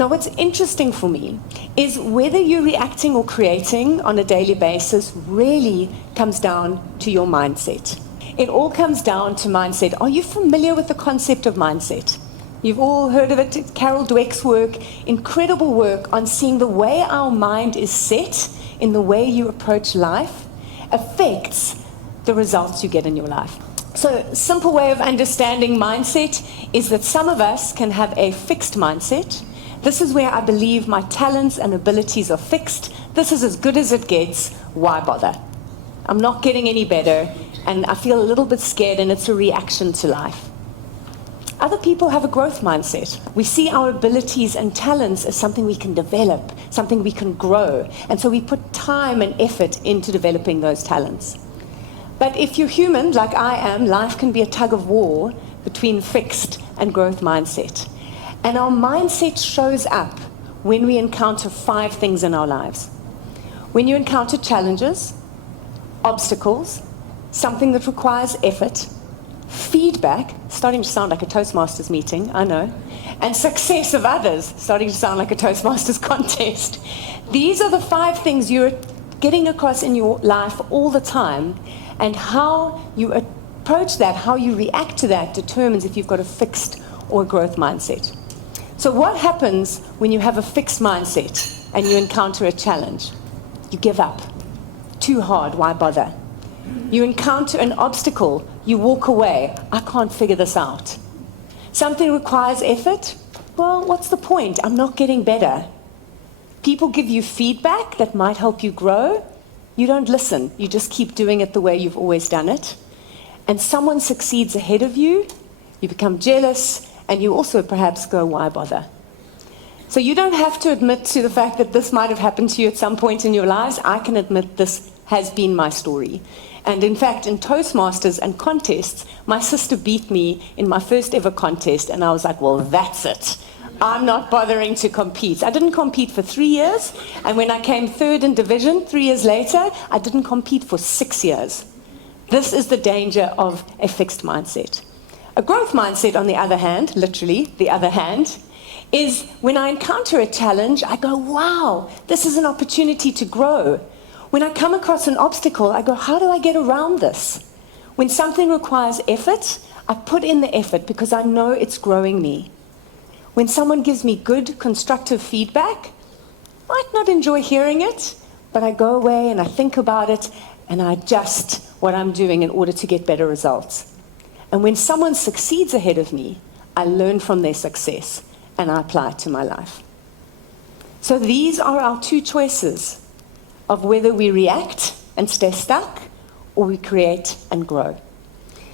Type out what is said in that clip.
Now, what's interesting for me is whether you're reacting or creating on a daily basis really comes down to your mindset. It all comes down to mindset. Are you familiar with the concept of mindset? You've all heard of it. Carol Dweck's work, incredible work on seeing the way our mind is set in the way you approach life affects the results you get in your life. So a simple way of understanding mindset is that some of us can have a fixed mindset. This is where I believe my talents and abilities are fixed. This is as good as it gets. Why bother? I'm not getting any better, and I feel a little bit scared, and it's a reaction to life. Other people have a growth mindset. We see our abilities and talents as something we can develop, something we can grow, and so we put time and effort into developing those talents. But if you're human, like I am, life can be a tug of war between fixed and growth mindset. And our mindset shows up when we encounter 5 things in our lives. When you encounter challenges, obstacles, something that requires effort, feedback, starting to sound like a Toastmasters meeting, I know, and success of others, starting to sound like a Toastmasters contest. These are the 5 things you're getting across in your life all the time, and how you approach that, how you react to that, determines if you've got a fixed or a growth mindset. So what happens when you have a fixed mindset and you encounter a challenge? You give up. Too hard, why bother? You encounter an obstacle, you walk away. I can't figure this out. Something requires effort? Well, what's the point? I'm not getting better. People give you feedback that might help you grow. You don't listen. You just keep doing it the way you've always done it. And someone succeeds ahead of you, you become jealous, and you also perhaps go, why bother? So you don't have to admit to the fact that this might have happened to you at some point in your lives. I can admit this has been my story. And in fact, in Toastmasters and contests, my sister beat me in my first ever contest, and I was like, well, that's it. I'm not bothering to compete. I didn't compete for 3 years, and when I came 3rd in division 3 years later, I didn't compete for 6 years. This is the danger of a fixed mindset. A growth mindset, on the other hand, literally the other hand, is when I encounter a challenge, I go, wow, this is an opportunity to grow. When I come across an obstacle, I go, how do I get around this? When something requires effort, I put in the effort because I know it's growing me. When someone gives me good, constructive feedback, I might not enjoy hearing it, but I go away and I think about it and I adjust what I'm doing in order to get better results. And when someone succeeds ahead of me, I learn from their success and I apply it to my life. So these are our 2 choices of whether we react and stay stuck or we create and grow.